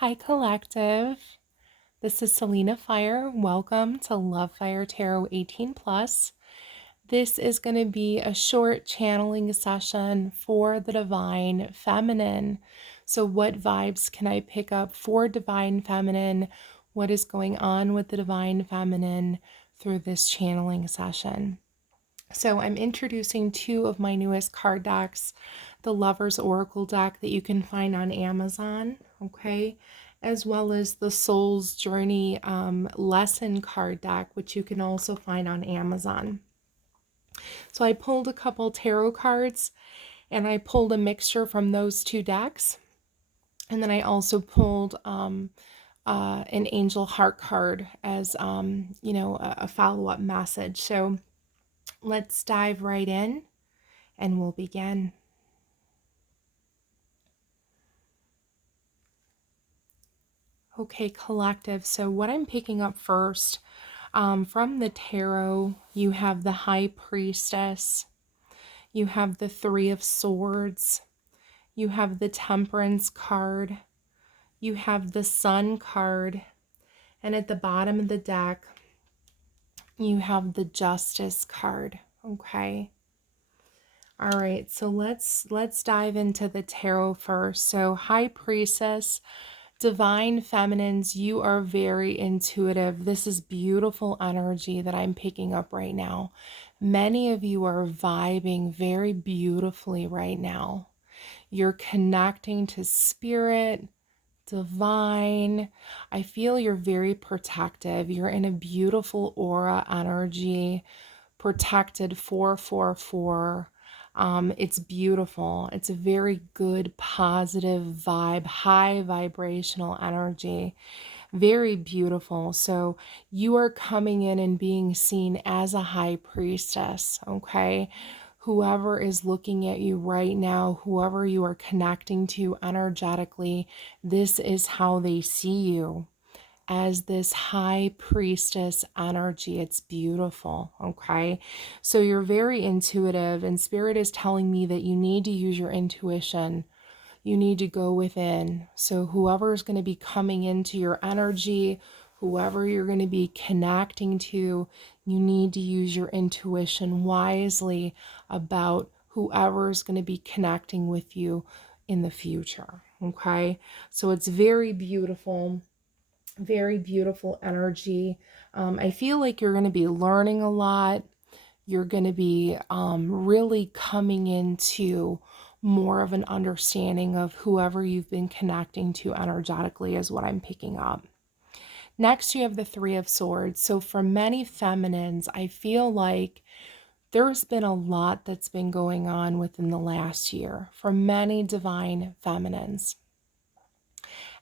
Hi, Collective. This is Selena Fire. Welcome to Love Fire Tarot 18 Plus. This is going to be a short channeling session for the Divine Feminine. So, what vibes can I pick up for Divine Feminine? What is going on with the Divine Feminine through this channeling session? So, I'm introducing two of my newest card decks, the Lover's Oracle deck that you can find on Amazon, okay, as well as the Soul's Journey lesson card deck, which you can also find on Amazon. So I pulled a couple tarot cards and I pulled a mixture from those two decks. And then I also pulled an angel heart card as, a follow-up message. So let's dive right in and we'll begin. Okay, Collective. So what I'm picking up first from the tarot, you have the High Priestess, you have the Three of Swords, you have the Temperance card, you have the Sun card, and at the bottom of the deck, you have the Justice card. Okay. All right, so let's dive into the tarot first. So High Priestess, Divine Feminines, you are very intuitive. This is beautiful energy that I'm picking up right now. Many of you are vibing very beautifully right now. You're connecting to spirit, divine. I feel you're very protective. You're in a beautiful aura energy, protected 444. It's beautiful. It's a very good, positive vibe, high vibrational energy. Very beautiful. So you are coming in and being seen as a high priestess, okay? Whoever is looking at you right now, whoever you are connecting to energetically, this is how they see you, as this high priestess energy. It's beautiful, okay? So you're very intuitive, and Spirit is telling me that you need to use your intuition. You need to go within. So whoever is going to be coming into your energy, whoever you're going to be connecting to, you need to use your intuition wisely about whoever is going to be connecting with you in the future, okay? So it's very beautiful. Very beautiful energy. I feel like you're going to be learning a lot. You're going to be really coming into more of an understanding of whoever you've been connecting to energetically, is what I'm picking up. Next, you have the Three of Swords. So for many feminines, I feel like there's been a lot that's been going on within the last year for many divine feminines.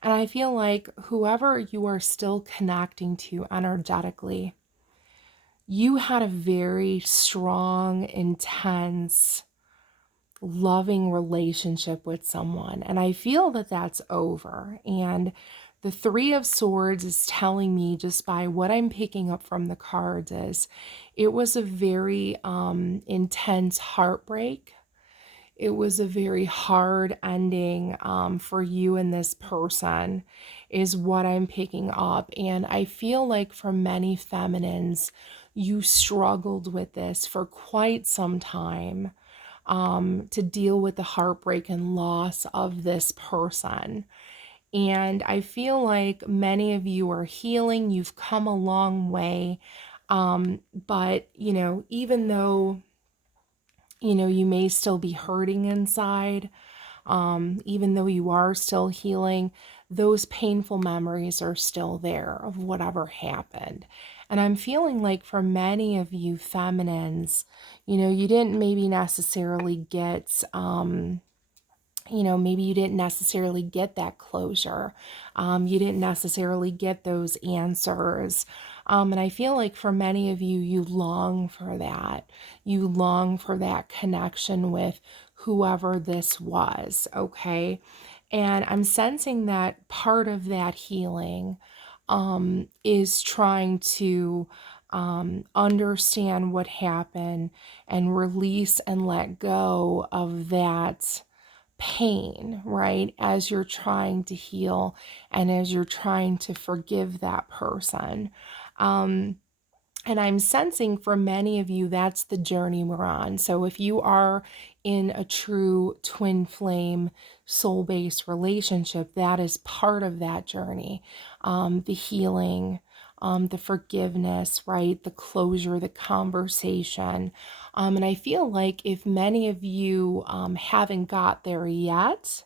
And I feel like whoever you are still connecting to energetically, you had a very strong, intense, loving relationship with someone. And I feel that that's over. And the Three of Swords is telling me, just by what I'm picking up from the cards, is it was a very intense heartbreak. It was a very hard ending for you and this person, is what I'm picking up. And I feel like for many feminines, you struggled with this for quite some time, to deal with the heartbreak and loss of this person. And I feel like many of you are healing. You've come a long way. But, even though you may still be hurting inside, even though you are still healing, those painful memories are still there of whatever happened. And I'm feeling like for many of you feminines, you didn't maybe necessarily get, maybe you didn't necessarily get that closure. You didn't necessarily get those answers. And I feel like for many of you, you long for that. You long for that connection with whoever this was, okay? And I'm sensing that part of that healing is trying to understand what happened and release and let go of that pain, right? As you're trying to heal and as you're trying to forgive that person. Um, and I'm sensing for many of you, that's the journey we're on. So if you are in a true twin flame soul-based relationship, that is part of that journey. The healing, the forgiveness, right? The closure, the conversation. And I feel like if many of you haven't got there yet,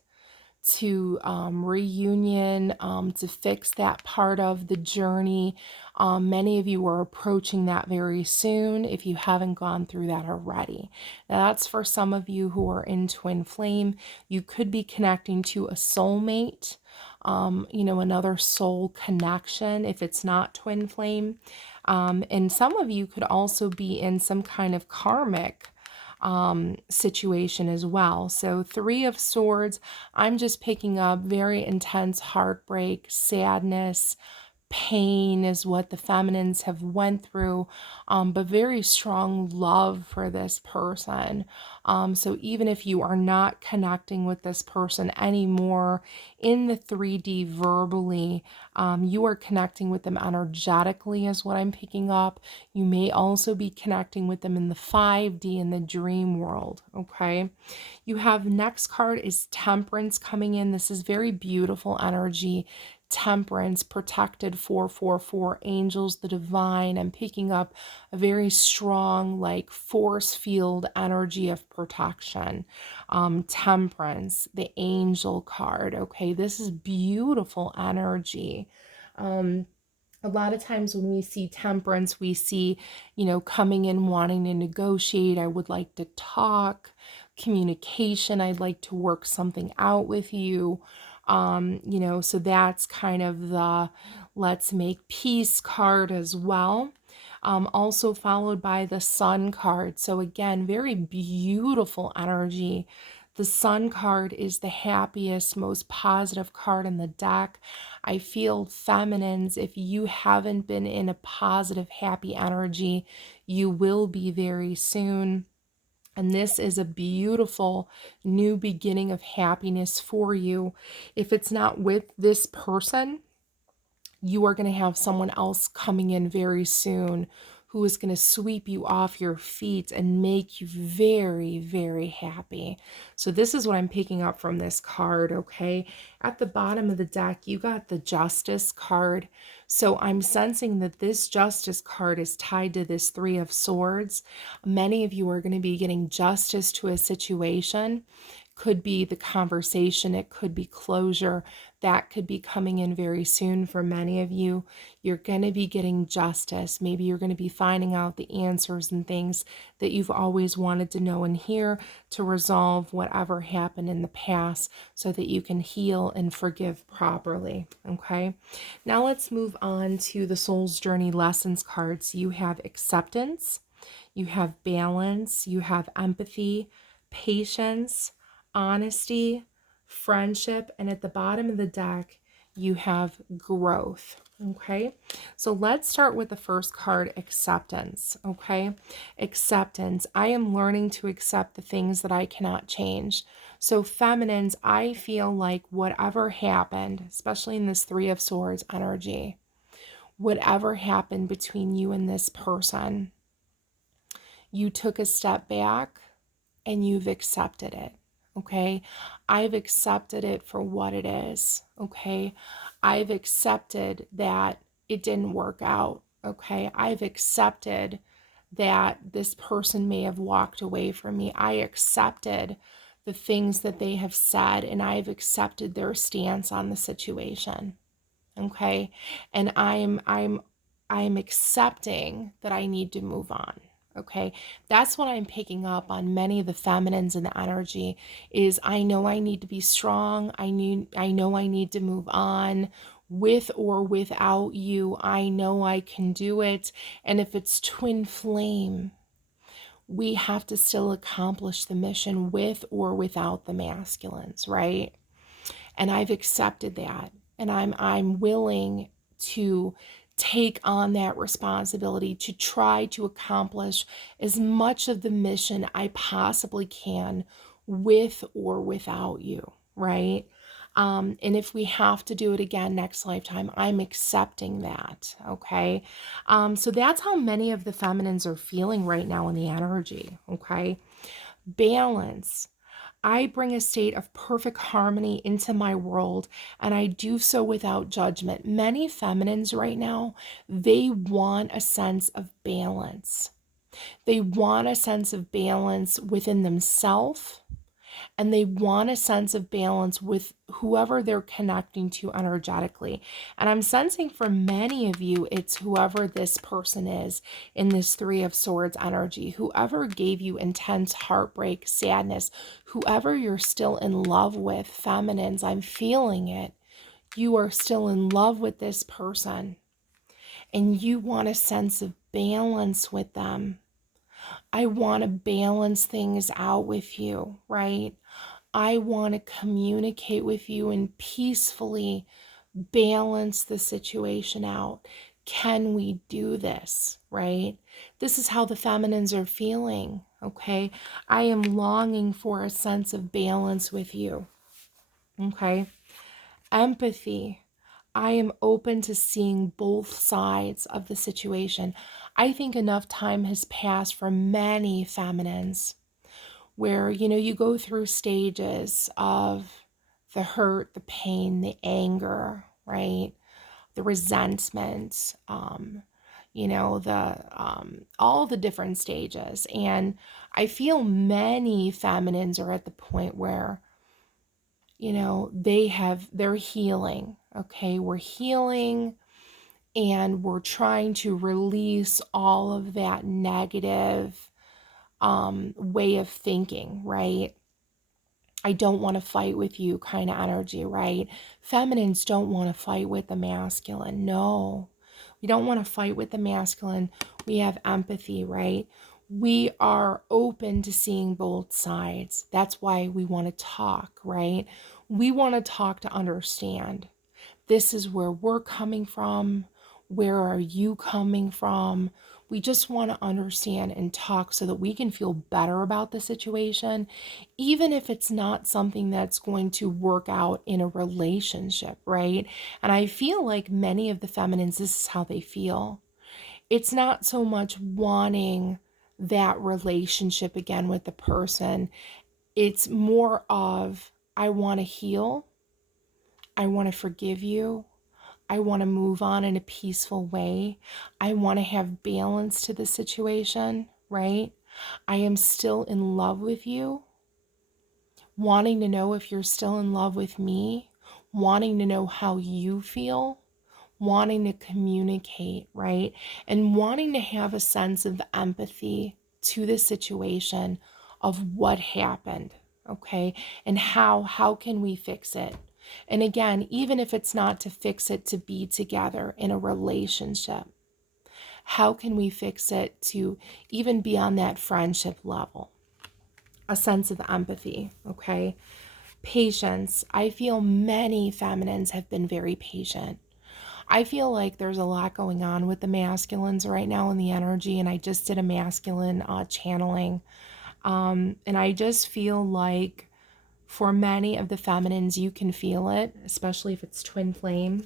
to reunion, to fix that part of the journey. Many of you are approaching that very soon if you haven't gone through that already. Now, that's for some of you who are in twin flame. You could be connecting to a soulmate, another soul connection if it's not twin flame. And some of you could also be in some kind of karmic situation as well. So 3 of Swords, I'm just picking up very intense heartbreak, sadness, pain is what the feminines have went through, but very strong love for this person. So even if you are not connecting with this person anymore in the 3D verbally, you are connecting with them energetically is what I'm picking up. You may also be connecting with them in the 5D in the dream world, okay? You have next card is Temperance coming in. This is very beautiful energy. Temperance, protected 444, angels, the divine. I'm picking up a very strong, like force field energy of protection. Temperance, the angel card. Okay, this is beautiful energy. A lot of times when we see temperance, we see, coming in wanting to negotiate. I would like to talk, communication. I'd like to work something out with you. So that's kind of the let's make peace card as well. Also followed by the Sun card. So again, very beautiful energy. The Sun card is the happiest, most positive card in the deck. I feel feminines, if you haven't been in a positive, happy energy, you will be very soon. And this is a beautiful new beginning of happiness for you. If it's not with this person, you are going to have someone else coming in very soon who is going to sweep you off your feet and make you very, very happy. So this is what I'm picking up from this card, okay? At the bottom of the deck, you got the Justice card. So I'm sensing that this Justice card is tied to this 3 of Swords. Many of you are going to be getting justice to a situation. Could be the conversation, it could be closure. That could be coming in very soon for many of you. You're going to be getting justice. Maybe you're going to be finding out the answers and things that you've always wanted to know and hear to resolve whatever happened in the past so that you can heal and forgive properly. Okay, now let's move on to the Soul's Journey Lessons cards. You have acceptance, you have balance, you have empathy, patience, honesty, friendship, and at the bottom of the deck, you have growth. Okay, so let's start with the first card, acceptance. Okay, acceptance. I am learning to accept the things that I cannot change. So, feminines, I feel like whatever happened, especially in this 3 of Swords energy, whatever happened between you and this person, you took a step back and you've accepted it. Okay, I've accepted it for what it is. Okay, I've accepted that it didn't work out. Okay, I've accepted that this person may have walked away from me. I accepted the things that they have said, and I've accepted their stance on the situation. Okay, and I'm accepting that I need to move on. Okay, that's what I'm picking up on many of the feminines in the energy is I know I need to be strong. I know I need to move on with or without you. I know I can do it. And if it's twin flame, we have to still accomplish the mission with or without the masculines, right? And I've accepted that. And I'm willing to take on that responsibility to try to accomplish as much of the mission I possibly can with or without you, right? And if we have to do it again next lifetime, I'm accepting that, okay? So that's how many of the feminines are feeling right now in the energy, okay? Balance. I bring a state of perfect harmony into my world, and I do so without judgment. Many feminines right now, they want a sense of balance. They want a sense of balance within themselves, and they want a sense of balance with whoever they're connecting to energetically. And I'm sensing for many of you, it's whoever this person is in this Three of Swords energy, whoever gave you intense heartbreak, sadness, whoever you're still in love with, feminines, I'm feeling it. You are still in love with this person and you want a sense of balance with them. I want to balance things out with you, right? I want to communicate with you and peacefully balance the situation out. Can we do this, right? This is how the feminines are feeling, okay? I am longing for a sense of balance with you, okay? Empathy. I am open to seeing both sides of the situation. I think enough time has passed for many feminines where, you go through stages of the hurt, the pain, the anger, right? The resentment, all the different stages. And I feel many feminines are at the point where, they're healing. Okay, we're healing and we're trying to release all of that negative way of thinking, right? I don't want to fight with you kind of energy, right? Feminines don't want to fight with the masculine. No, we don't want to fight with the masculine. We have empathy, right? We are open to seeing both sides. That's why we want to talk, right? We want to talk to understand. This is where we're coming from. Where are you coming from? We just want to understand and talk so that we can feel better about the situation, even if it's not something that's going to work out in a relationship, right? And I feel like many of the feminines, this is how they feel. It's not so much wanting that relationship again with the person. It's more of, I want to heal. I want to forgive you. I want to move on in a peaceful way. I want to have balance to the situation, right? I am still in love with you, wanting to know if you're still in love with me, wanting to know how you feel, wanting to communicate, right? And wanting to have a sense of empathy to the situation of what happened, okay? And how can we fix it? And again, even if it's not to fix it to be together in a relationship, how can we fix it to even be on that friendship level? A sense of empathy, okay? Patience. I feel many feminines have been very patient. I feel like there's a lot going on with the masculines right now in the energy, and I just did a masculine channeling. And I just feel like for many of the feminines, you can feel it, especially if it's twin flame.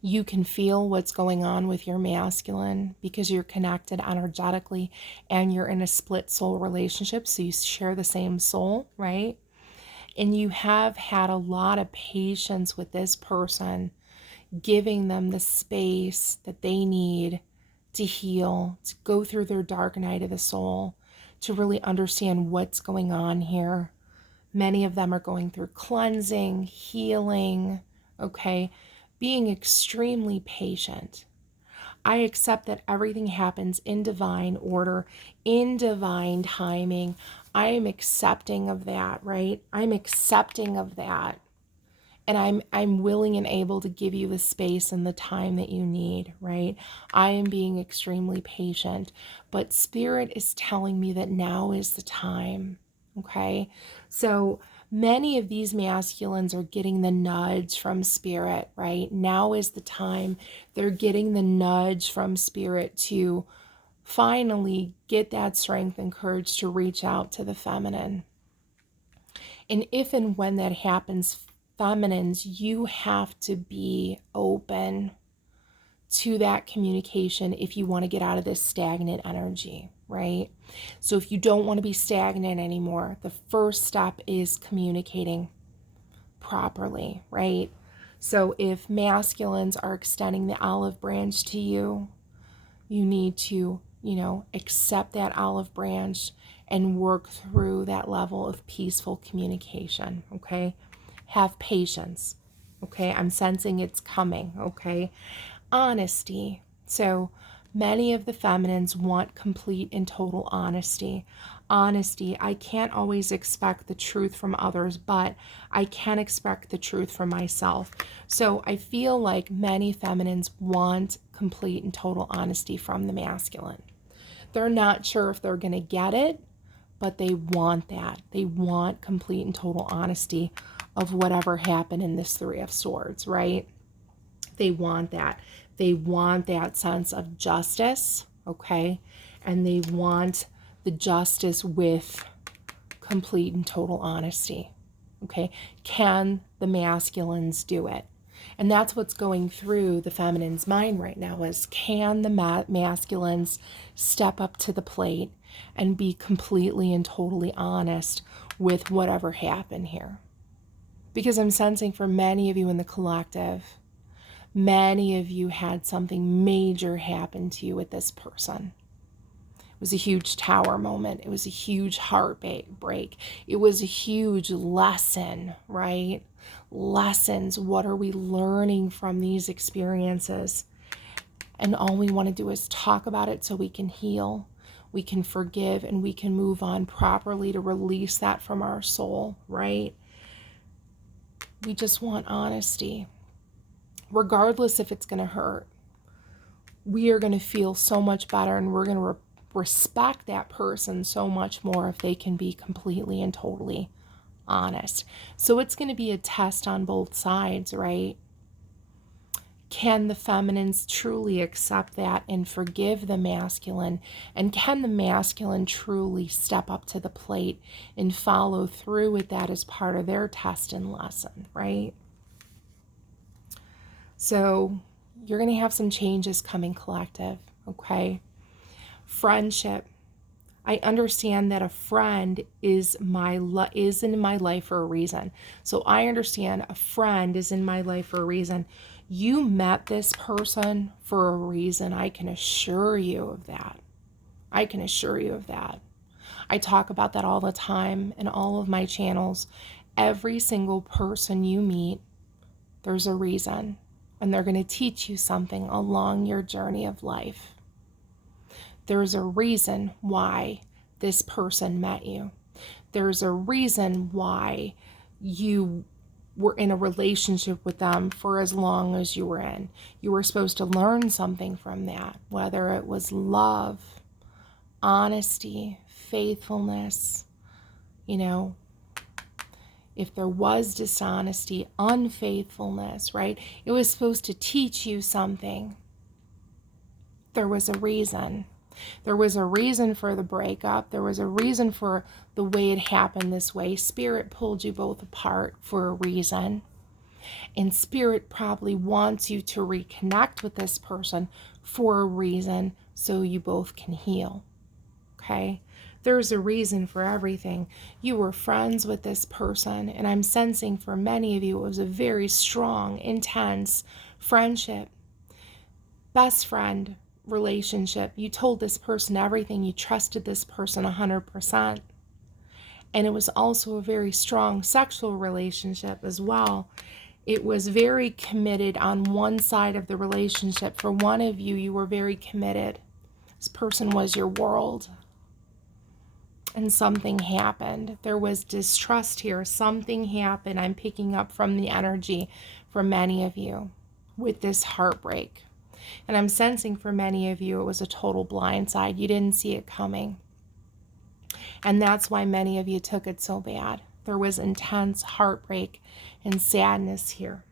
You can feel what's going on with your masculine because you're connected energetically and you're in a split soul relationship. So you share the same soul, right? And you have had a lot of patience with this person, giving them the space that they need to heal, to go through their dark night of the soul, to really understand what's going on here. Many of them are going through cleansing, healing, okay? Being extremely patient. I accept that everything happens in divine order, in divine timing. I am accepting of that, right? I'm accepting of that. And I'm willing and able to give you the space and the time that you need, right? I am being extremely patient, but spirit is telling me that now is the time, okay? So many of these masculines are getting the nudge from spirit, right? Now is the time. They're getting the nudge from spirit to finally get that strength and courage to reach out to the feminine. And if and when that happens, feminines, you have to be open to that communication if you want to get out of this stagnant energy, right? So if you don't want to be stagnant anymore, the first step is communicating properly, right? So if masculines are extending the olive branch to you, you need to, accept that olive branch and work through that level of peaceful communication, okay? Have patience, okay? I'm sensing it's coming, okay? Honesty. So many of the feminines want complete and total honesty. Honesty, I can't always expect the truth from others, but I can expect the truth from myself. So I feel like many feminines want complete and total honesty from the masculine. They're not sure if they're going to get it, but they want that. They want complete and total honesty of whatever happened in this Three of Swords, right? They want that. They want that sense of justice, okay? And they want the justice with complete and total honesty, okay? Can the masculines do it? And that's what's going through the feminine's mind right now is, can the masculines step up to the plate and be completely and totally honest with whatever happened here? Because I'm sensing for many of you in the collective, many of you had something major happen to you with this person. It was a huge tower moment. It was a huge heartbreak. It was a huge lesson, right? Lessons. What are we learning from these experiences? And all we want to do is talk about it so we can heal, we can forgive, and we can move on properly to release that from our soul, right? We just want honesty. Regardless if it's going to hurt, we are going to feel so much better, and we're going to respect that person so much more if they can be completely and totally honest. So it's going to be a test on both sides, right? Can the feminines truly accept that and forgive the masculine? And can the masculine truly step up to the plate and follow through with that as part of their test and lesson, right? So you're going to have some changes coming, collective, okay? Friendship. I understand that a friend is in my life for a reason. So I understand a friend is in my life for a reason. You met this person for a reason. I can assure you of that. I can assure you of that. I talk about that all the time in all of my channels. Every single person you meet, there's a reason. And they're going to teach you something along your journey of life. There's a reason why this person met you. There's a reason why you were in a relationship with them for as long as you were in. You were supposed to learn something from that, whether it was love, honesty, faithfulness, if there was dishonesty, unfaithfulness, right? It was supposed to teach you something. There was a reason. There was a reason for the breakup. There was a reason for the way it happened this way. Spirit pulled you both apart for a reason. And Spirit probably wants you to reconnect with this person for a reason so you both can heal. Okay? There's a reason for everything. You were friends with this person, and I'm sensing for many of you it was a very strong, intense friendship. Best friend relationship. You told this person everything. You trusted this person 100%. And it was also a very strong sexual relationship as well. It was very committed on one side of the relationship. For one of you, you were very committed. This person was your world. And something happened. There was distrust here. Something happened. I'm picking up from the energy for many of you with this heartbreak. And I'm sensing for many of you it was a total blindside. You didn't see it coming. And that's why many of you took it so bad. There was intense heartbreak and sadness here.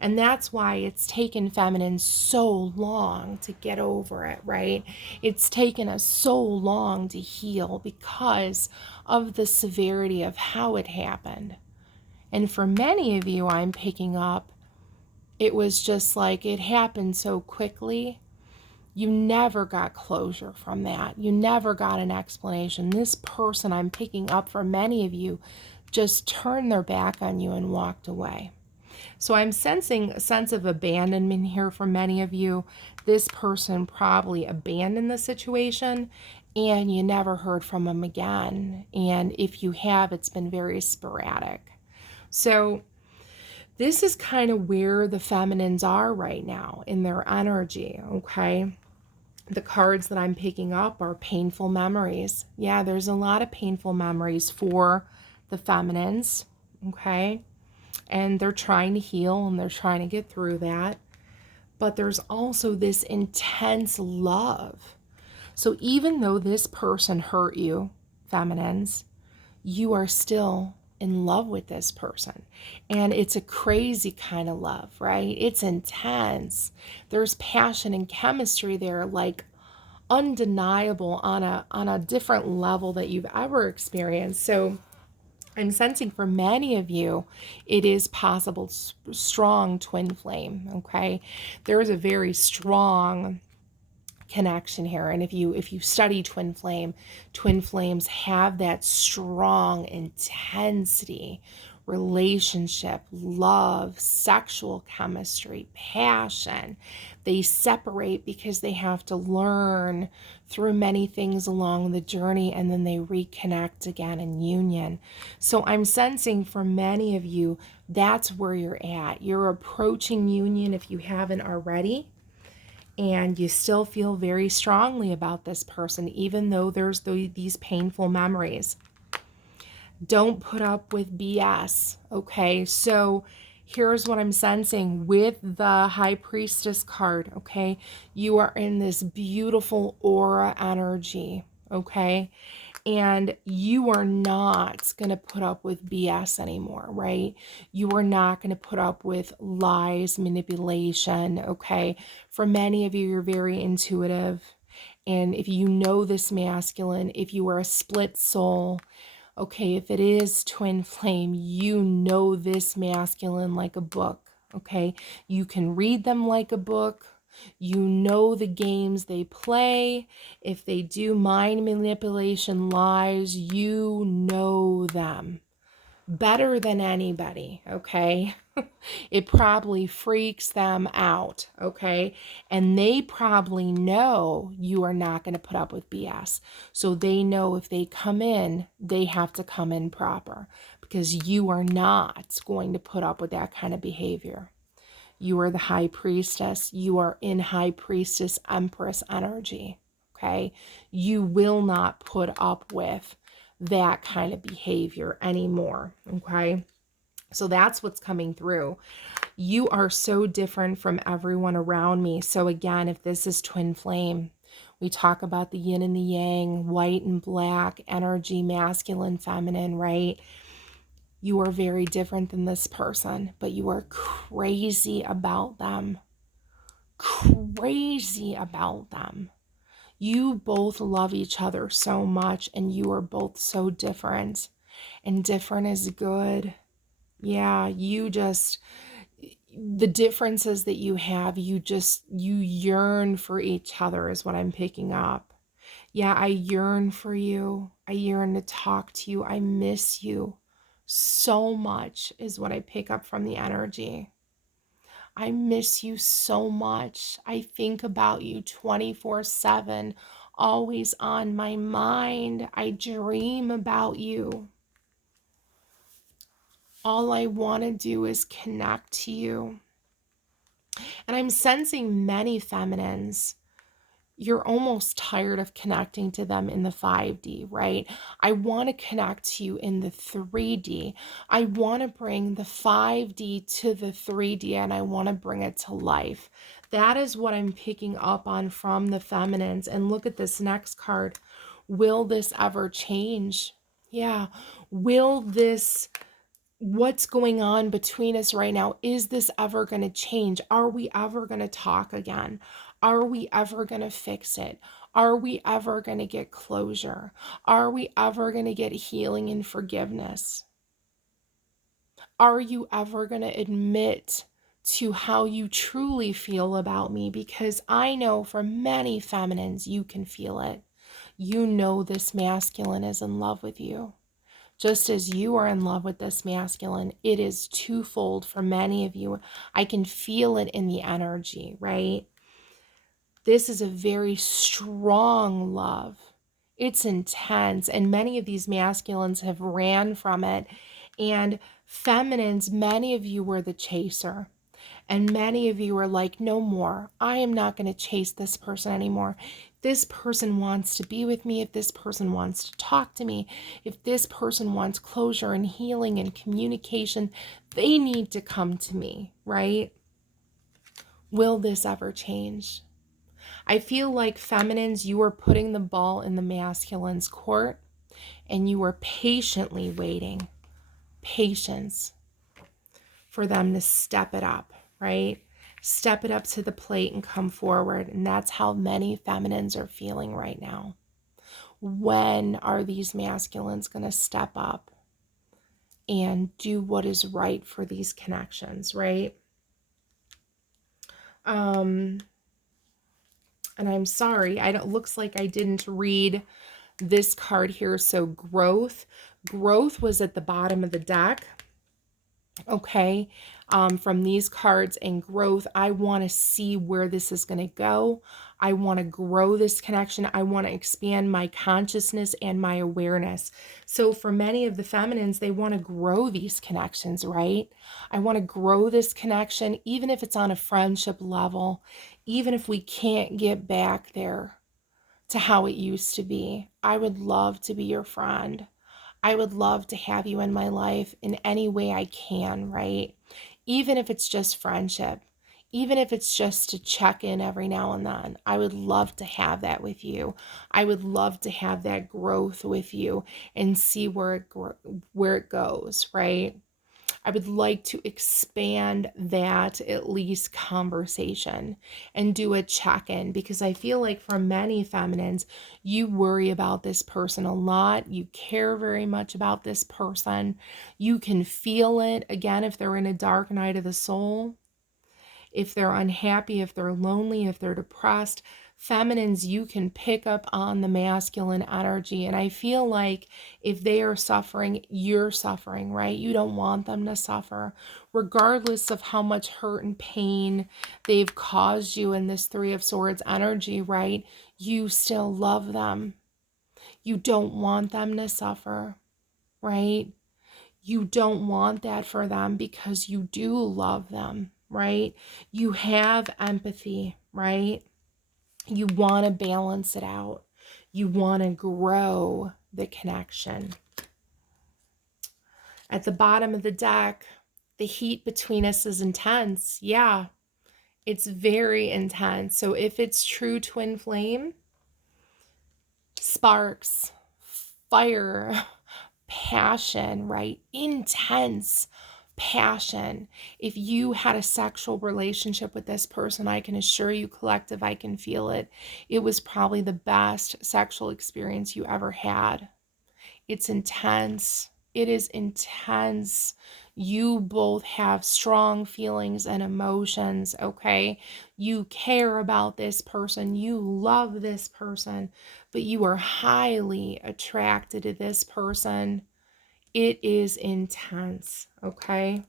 And that's why it's taken feminine so long to get over it, right? It's taken us so long to heal because of the severity of how it happened. And for many of you, I'm picking up, it was just like it happened so quickly. You never got closure from that. You never got an explanation. This person, I'm picking up for many of you, just turned their back on you and walked away. So I'm sensing a sense of abandonment here for many of you. This person probably abandoned the situation and you never heard from them again. And if you have, it's been very sporadic. So this is kind of where the feminines are right now in their energy, okay? The cards that I'm picking up are painful memories. Yeah, there's a lot of painful memories for the feminines, okay? And they're trying to heal and they're trying to get through that. But there's also this intense love. So even though this person hurt you, feminines, you are still in love with this person. And it's a crazy kind of love, right? It's intense. There's passion and chemistry there, like undeniable on a different level that you've ever experienced. So I'm sensing for many of you, it is possible, strong twin flame, okay? There is a very strong connection here. And if you study twin flames have that strong intensity, relationship, love, sexual chemistry, passion. They separate because they have to learn through many things along the journey, and then they reconnect again in union. So I'm sensing for many of you, that's where you're at. You're approaching union if you haven't already, and you still feel very strongly about this person, even though there's these painful memories. Don't put up with BS, okay? So here's what I'm sensing with the High Priestess card, okay? You are in this beautiful aura energy, okay? And you are not going to put up with BS anymore, right? You are not going to put up with lies, manipulation, okay? For many of you, you're very intuitive. And if you know this masculine, if you are a split soul, okay, if it is twin flame, you know this masculine like a book, okay? You can read them like a book. You know the games they play. If they do mind manipulation, lies, you know them better than anybody, okay? It probably freaks them out, okay? And they probably know you are not going to put up with BS. So they know if they come in, they have to come in proper, because you are not going to put up with that kind of behavior. You are the High Priestess. You are in High Priestess Empress energy, okay? You will not put up with that kind of behavior anymore, okay? So that's what's coming through. You are so different from everyone around me. So again, if this is twin flame, we talk about the yin and the yang, white and black, energy, masculine, feminine, right? You are very different than this person, but you are crazy about them. Crazy about them. You both love each other so much, and you are both so different. And different is good. Yeah, the differences that you have, you yearn for each other is what I'm picking up. Yeah, I yearn for you. I yearn to talk to you. I miss you so much is what I pick up from the energy. I miss you so much. I think about you 24/7, always on my mind. I dream about you. All I want to do is connect to you. And I'm sensing many feminines, you're almost tired of connecting to them in the 5D, right? I want to connect to you in the 3D. I want to bring the 5D to the 3D, and I want to bring it to life. That is what I'm picking up on from the feminines. And look at this next card. Will this ever change? Yeah. Will this what's going on between us right now? Is this ever going to change? Are we ever going to talk again? Are we ever going to fix it? Are we ever going to get closure? Are we ever going to get healing and forgiveness? Are you ever going to admit to how you truly feel about me? Because I know for many feminines, you can feel it. You know this masculine is in love with you. Just as you are in love with this masculine, it is twofold for many of you. I can feel it in the energy, right? This is a very strong love. It's intense, and many of these masculines have ran from it. And feminines, many of you were the chaser. And many of you are like, no more. I am not going to chase this person anymore. This person wants to be with me. If this person wants to talk to me, if this person wants closure and healing and communication, they need to come to me, right? Will this ever change? I feel like feminines, you are putting the ball in the masculine's court and you are patiently waiting. Patience for them to step it up, right? Step it up to the plate and come forward. And that's how many feminines are feeling right now. When are these masculines going to step up and do what is right for these connections, right? And I'm sorry, looks like I didn't read this card here. So growth was at the bottom of the deck. Okay, from these cards and growth, I want to see where this is going to go. I want to grow this connection. I want to expand my consciousness and my awareness. So for many of the feminines, they want to grow these connections, right? I want to grow this connection, even if it's on a friendship level, even if we can't get back there to how it used to be. I would love to be your friend. I would love to have you in my life in any way I can, right? Even if it's just friendship, even if it's just to check in every now and then, I would love to have that with you. I would love to have that growth with you and see where it goes, right? I would like to expand that at least conversation and do a check-in, because I feel like for many feminines, you worry about this person a lot. You care very much about this person. You can feel it, again, if they're in a dark night of the soul, if they're unhappy, if they're lonely, if they're depressed. Feminines, you can pick up on the masculine energy. And I feel like if they are suffering, you're suffering, right? You don't want them to suffer. Regardless of how much hurt and pain they've caused you in this Three of Swords energy, right? You still love them. You don't want them to suffer, right? You don't want that for them because you do love them, right? You have empathy, right? You want to balance it out. You want to grow the connection. At the bottom of the deck, the heat between us is intense. Yeah, it's very intense. So if it's true twin flame, sparks, fire, passion, right? Intense passion. If you had a sexual relationship with this person, I can assure you, collective, I can feel it. It was probably the best sexual experience you ever had. It's intense. It is intense. You both have strong feelings and emotions, okay? You care about this person. You love this person, but you are highly attracted to this person. It is intense, okay?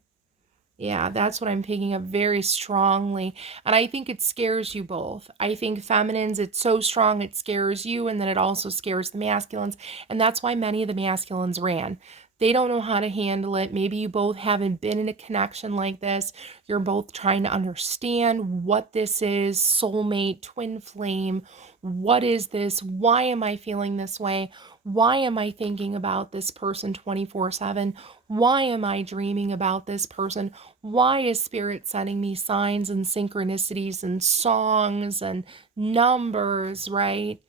Yeah, that's what I'm picking up very strongly. And I think it scares you both. I think feminines, it's so strong it scares you, and then it also scares the masculines. And that's why many of the masculines ran. They don't know how to handle it. Maybe you both haven't been in a connection like this. You're both trying to understand what this is, soulmate, twin flame. What is this? Why am I feeling this way? Why am I thinking about this person 24/7? Why am I dreaming about this person? Why is Spirit sending me signs and synchronicities and songs and numbers, right?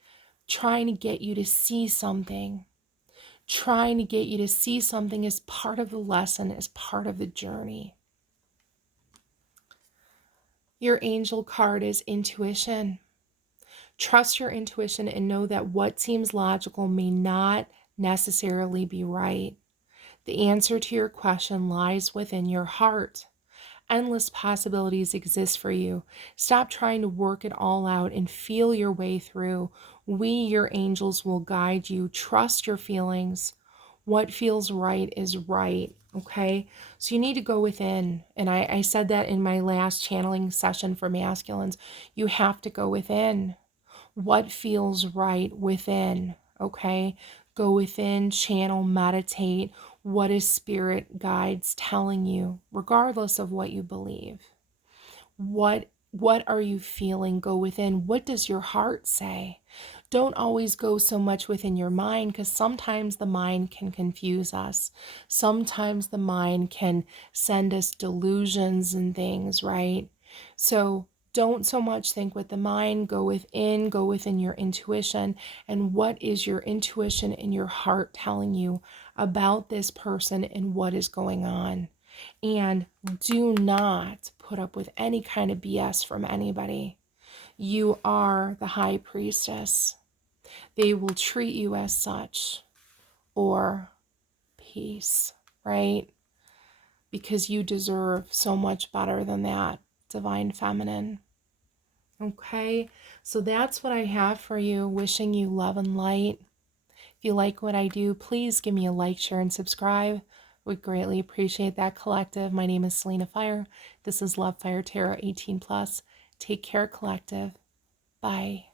Trying to get you to see something. trying to get you to see something as part of the lesson, as part of the journey. Your angel card is intuition. Trust your intuition and know that what seems logical may not necessarily be right. The answer to your question lies within your heart. Endless possibilities exist for you. Stop trying to work it all out and feel your way through. We, your angels, will guide you. Trust your feelings. What feels right is right, okay? So you need to go within. And I said that in my last channeling session for masculines. You have to go within. What feels right within, okay? Go within, channel, meditate. What is spirit guides telling you, regardless of what you believe? What are you feeling? Go within. What does your heart say? Don't always go so much within your mind, because sometimes the mind can confuse us. Sometimes the mind can send us delusions and things, right? So don't so much think with the mind. Go within your intuition. And what is your intuition and your heart telling you about this person and what is going on? And do not put up with any kind of BS from anybody. You are the high priestess. They will treat you as such, or peace, right? Because you deserve so much better than that, divine feminine. Okay, so that's what I have for you. Wishing you love and light. If you like what I do, please give me a like, share, and subscribe. Would greatly appreciate that, collective. My name is Selena Fire. This is Love Fire Tarot 18+. Take care, collective. Bye.